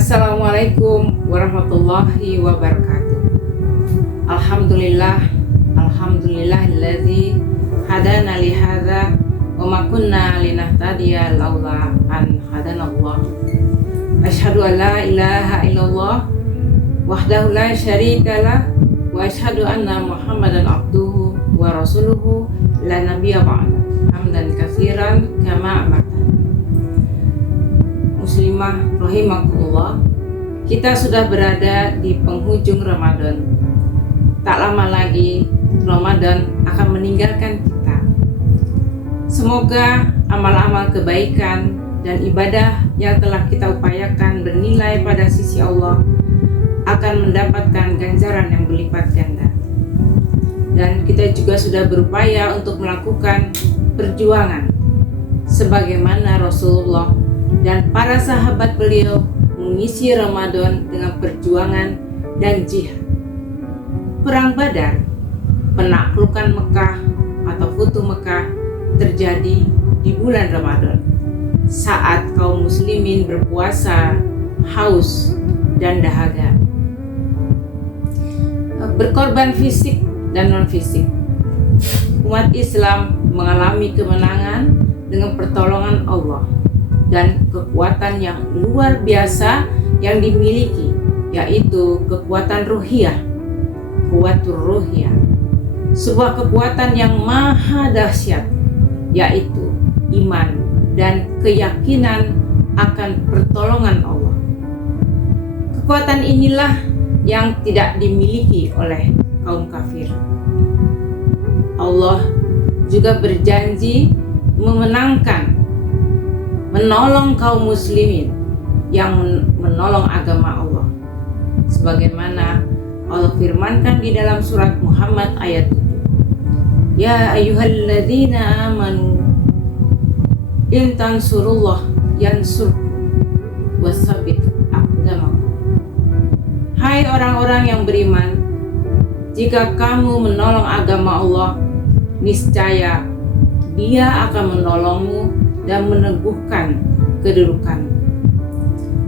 Assalamualaikum warahmatullahi wabarakatuh. Alhamdulillahilladzi hadana li hadza wa ma kunna linahtadiya laula an hadanallah. Asyhadu an la ilaha illallah wahdahu la syarikalah wa asyhadu anna Muhammadan abduhu wa rasuluhu la nabiyya ba'da. Hamdan katsiran kama amartana. Muslimah rahimakumullah, kita sudah berada di penghujung Ramadan. Tak lama lagi Ramadan akan meninggalkan kita. Semoga amal-amal kebaikan dan ibadah yang telah kita upayakan bernilai pada sisi Allah akan mendapatkan ganjaran yang berlipat ganda. Dan kita juga sudah berupaya untuk melakukan perjuangan sebagaimana Rasulullah dan para sahabat beliau mengisi Ramadan dengan perjuangan dan jihad. Perang Badar, penaklukan Mekah atau Futuh Mekah terjadi di bulan Ramadan saat kaum muslimin berpuasa, haus dan dahaga, berkorban fisik dan non-fisik. Umat Islam mengalami kemenangan dengan pertolongan Allah dan kekuatan yang luar biasa yang dimiliki, yaitu kekuatan ruhiyah, kuwatur ruhiyah, sebuah kekuatan yang maha dahsyat, yaitu iman dan keyakinan akan pertolongan Allah. Kekuatan inilah yang tidak dimiliki oleh kaum kafir. Allah juga berjanji menolong kaum muslimin yang menolong agama Allah, sebagaimana Allah firmankan di dalam surat Muhammad ayat 7. Ya ayyuhalladzina amanu in tansurullah yansurkum wasabbit aqdamakum. Hai orang-orang yang beriman, jika kamu menolong agama Allah, niscaya Dia akan menolongmu dan meneguhkan kedudukan.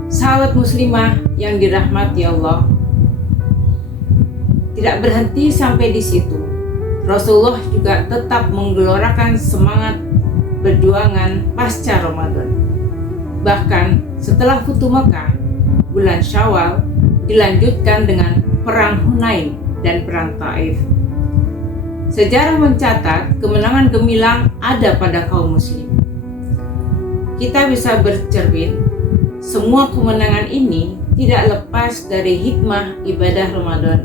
Sahabat muslimah yang dirahmati Allah, tidak berhenti sampai di situ. Rasulullah juga tetap menggelorakan semangat perjuangan pasca Ramadan. Bahkan setelah Futuh Mekah, bulan Syawal dilanjutkan dengan perang Hunain dan perang Taif. Sejarah mencatat kemenangan gemilang ada pada kaum muslim. Kita bisa bercermin, semua kemenangan ini tidak lepas dari hikmah ibadah Ramadan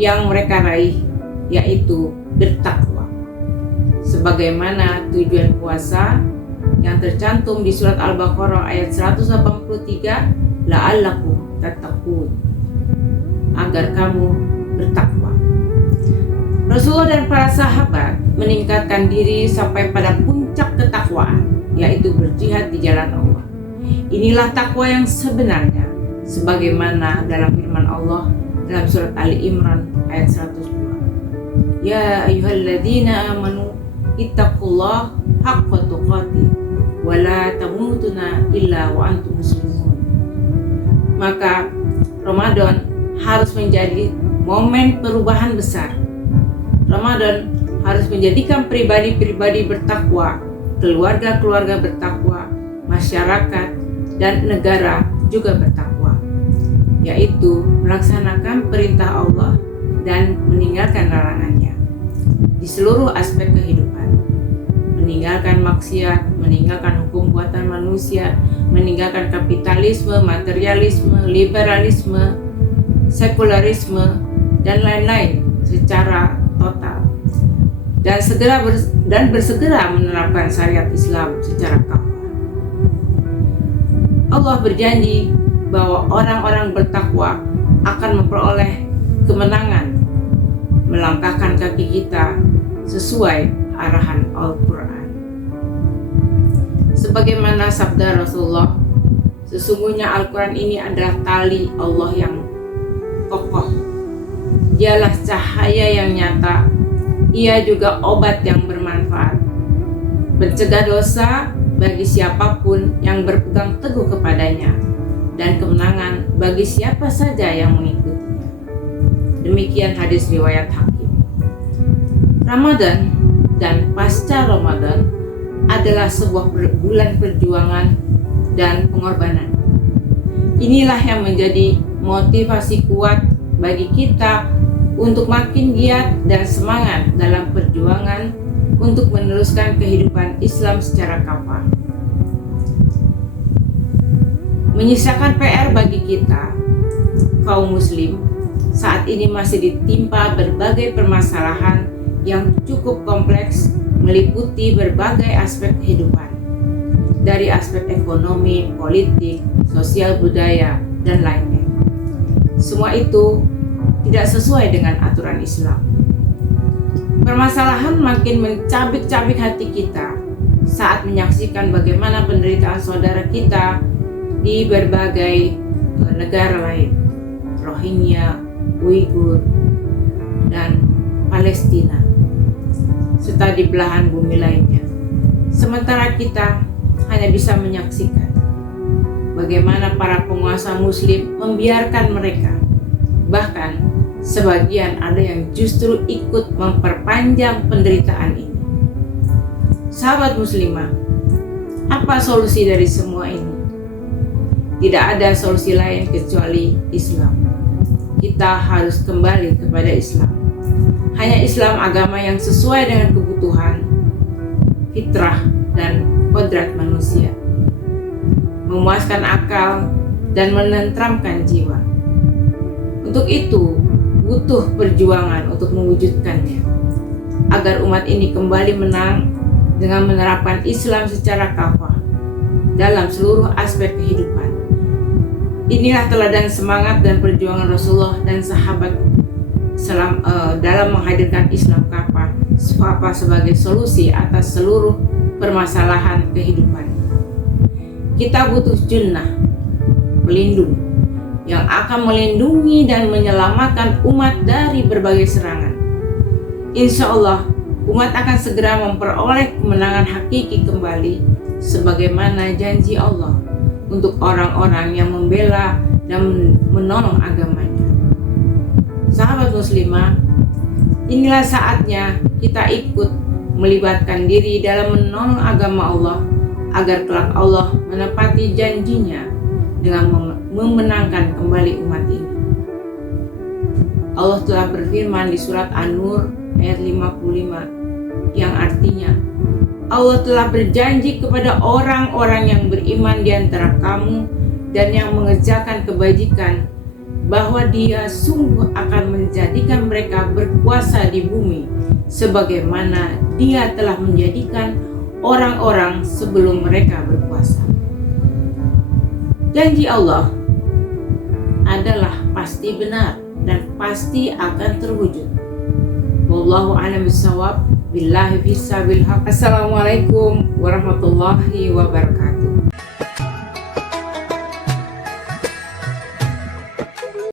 yang mereka raih, yaitu bertakwa. Sebagaimana tujuan puasa yang tercantum di surat Al-Baqarah ayat 183, la'allakum tattaqun, agar kamu bertakwa. Rasulullah dan para sahabat meningkatkan diri sampai pada puncak ketakwaan, yaitu berjihad di jalan Allah. Inilah takwa yang sebenarnya, sebagaimana dalam firman Allah dalam surat Ali Imran ayat 102. Ya ayyuhalladzina amanu ittaqullah haqqa tuqatih wa la tamutunna illa wa antum muslimun. Maka Ramadan harus menjadi momen perubahan besar. Ramadan harus menjadikan pribadi-pribadi bertakwa, keluarga-keluarga bertakwa, masyarakat dan negara juga bertakwa, yaitu melaksanakan perintah Allah dan meninggalkan larangannya di seluruh aspek kehidupan. Meninggalkan maksiat, meninggalkan hukum buatan manusia, meninggalkan kapitalisme, materialisme, liberalisme, sekularisme, dan lain-lain secara total, dan bersegera menerapkan syariat Islam secara kafah. Allah berjanji bahwa orang-orang bertakwa akan memperoleh kemenangan, melangkahkan kaki kita sesuai arahan Al-Quran. Sebagaimana sabda Rasulullah, sesungguhnya Al-Quran ini adalah tali Allah yang kokoh. Dialah cahaya yang nyata, ia juga obat yang bermanfaat, mencegah dosa bagi siapapun yang berpegang teguh kepadanya, dan kemenangan bagi siapa saja yang mengikutinya. Demikian hadis riwayat Hakim. Ramadan dan pasca Ramadan adalah sebuah bulan perjuangan dan pengorbanan. Inilah yang menjadi motivasi kuat bagi kita untuk makin giat dan semangat dalam perjuangan untuk meneruskan kehidupan Islam secara kafah. Menyisakan PR bagi kita, kaum muslim, saat ini masih ditimpa berbagai permasalahan yang cukup kompleks meliputi berbagai aspek kehidupan, dari aspek ekonomi, politik, sosial budaya, dan lainnya. Semua itu tidak sesuai dengan aturan Islam. Permasalahan makin mencabik-cabik hati kita saat menyaksikan bagaimana penderitaan saudara kita di berbagai negara lain, Rohingya, Uighur, dan Palestina, serta di belahan bumi lainnya. Sementara kita hanya bisa menyaksikan bagaimana para penguasa muslim membiarkan mereka. Bahkan sebagian ada yang justru ikut memperpanjang penderitaan ini. Sahabat muslimah, apa solusi dari semua ini? Tidak ada solusi lain kecuali Islam. Kita harus kembali kepada Islam. Hanya Islam agama yang sesuai dengan kebutuhan, fitrah, dan kodrat manusia, memuaskan akal dan menenteramkan jiwa. Untuk itu, butuh perjuangan untuk mewujudkannya, agar umat ini kembali menang dengan menerapkan Islam secara kafah dalam seluruh aspek kehidupan. Inilah teladan semangat dan perjuangan Rasulullah dan sahabat dalam menghadirkan Islam kafah sebagai solusi atas seluruh permasalahan kehidupan. Kita butuh junnah, pelindung, yang akan melindungi dan menyelamatkan umat dari berbagai serangan. Insya Allah, umat akan segera memperoleh kemenangan hakiki kembali, sebagaimana janji Allah untuk orang-orang yang membela dan menolong agamanya. Sahabat muslimah, inilah saatnya kita ikut melibatkan diri dalam menolong agama Allah, agar kelak Allah menepati janjinya dengan memenangkan kembali umat ini. Allah telah berfirman di surat An-Nur ayat 55 yang artinya, Allah telah berjanji kepada orang-orang yang beriman di antara kamu dan yang mengerjakan kebajikan, bahwa Dia sungguh akan menjadikan mereka berkuasa di bumi, sebagaimana Dia telah menjadikan orang-orang sebelum mereka berkuasa. Janji Allah adalah pasti benar dan pasti akan terwujud. Wallahu a'lam bishawab. Billahi fissabil haq. Assalamualaikum warahmatullahi wabarakatuh.